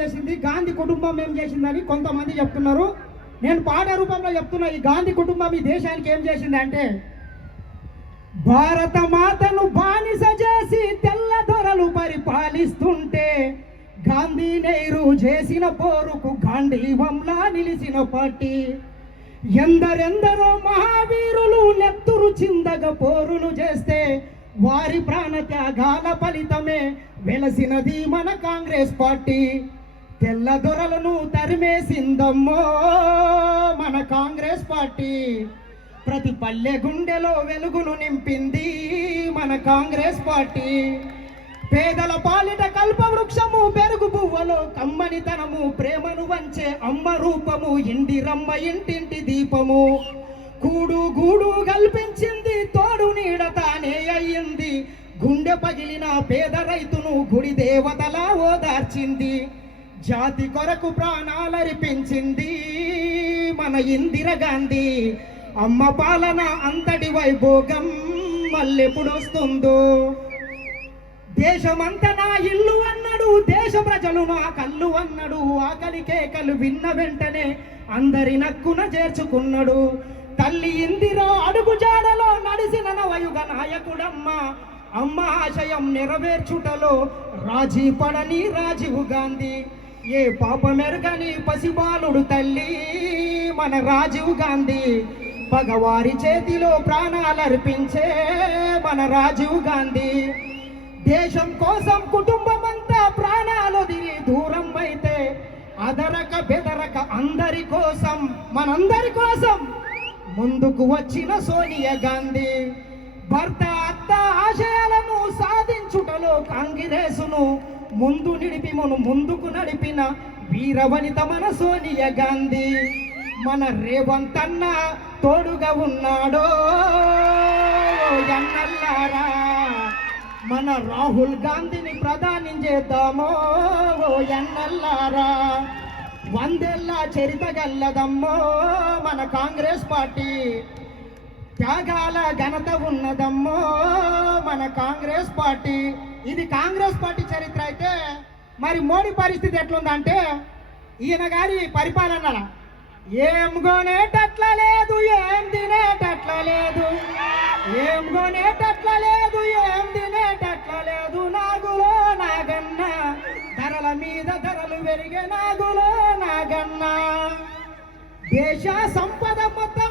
చేసింది, గాంధీ కుటుంబం ఏం చేసిందని కొంతమంది చెప్తున్నారు. నేను పాట రూపంలో చెప్తున్నా. ఈ గాంధీ కుటుంబం ఈ దేశానికి ఏం చేసింది అంటే, భారత మాతను బానిస చేసి తెల్ల దొరలు పరిపాలిస్తుంటే గాంధీ నెహ్రూ చేసిన పోరుకు గాంధీవంలా నిలిచిన పార్టీ. ఎందరెందరో మహావీరులు నెత్తురు చిందగ పోరులు చేస్తే వారి ప్రాణ త్యాగాల ఫలితమే వెలసినది మన కాంగ్రెస్ పార్టీ. తెల్ల దొరలను తరిమేసిందమ్మో మన కాంగ్రెస్ పార్టీ. ప్రతి పల్లె గుండెలో వెలుగులు నింపింది మన కాంగ్రెస్ పార్టీ. పేదల పాలిట కల్పవృక్షము, పెరుగు పువ్వలో కమ్మనితనము, ప్రేమను వంచే అమ్మ రూపము, ఇందిరమ్మ ఇంటింటి దీపము. కూడు గూడు కల్పించింది, తోడు నీడ తానే అయ్యింది. గుండె పగిలిన పేద రైతును గుడి దేవతలా ఓదార్చింది. జాతి కొరకు ప్రాణాలర్పించింది మన ఇందిరాగాంధీ. అమ్మ పాలన అంతటి వైభోగం మళ్ళెప్పుడొస్తుందో. దేశమంతా నా ఇల్లు అన్నాడు, దేశ ప్రజలు నా కళ్ళు అన్నాడు. ఆకలి కేకలు విన్న వెంటనే అందరి నక్కున చేర్చుకున్నాడు. తల్లి ఇందిరా అడుగు జాడలో నడిసిన నవయుగ నాయకుడమ్మ. అమ్మ ఆశయం నెరవేర్చుటలో రాజీ పడని రాజీవ్ గాంధీ. ఏ పాపమెరగని పసిబాలుడు తల్లి మన రాజీవ్ గాంధీ. పగవారి చేతిలో ప్రాణాలర్పించే మన రాజీవ్ గాంధీ. దేశం కోసం కుటుంబం అంతా ప్రాణాలు దిగి దూరం అయితే అదరక బెదరక అందరి కోసం, మనందరి కోసం ముందుకు వచ్చిన సోనియా గాంధీ. భర్త అత్త ఆశయాలను సాధించుటలో కాంగ్రెసును ముందు నిడిపి ముందుకు నడిపిన వీరవనిత మన సోనియా గాంధీ. మన రేవంత్ అన్న తోడుగా ఉన్నాడో ఎన్నల్లారా. మన రాహుల్ గాంధీని ప్రధాని చేద్దామో ఎన్నల్లారా. 100 ఏళ్ల చరిత గల్లదమ్మో మన కాంగ్రెస్ పార్టీ. త్యాగాల ఘనత ఉన్నదమ్మో మన కాంగ్రెస్ పార్టీ. ఇది కాంగ్రెస్ పార్టీ చరిత్ర అయితే మరి మోడీ పరిస్థితి ఎట్లుందంటే, ఈయన గారి పరిపాలన ఏం కొనేటట్ల లేదు, ఏం తినేటట్ల లేదు, ఏం కొనేటట్ల లేదు, ఏం తినేటట్ల లేదు. నాగులో నాగన్న ధరల మీద ధరలు పెరిగే నాగులో నాగన్న. దేశ సంపద మొత్తం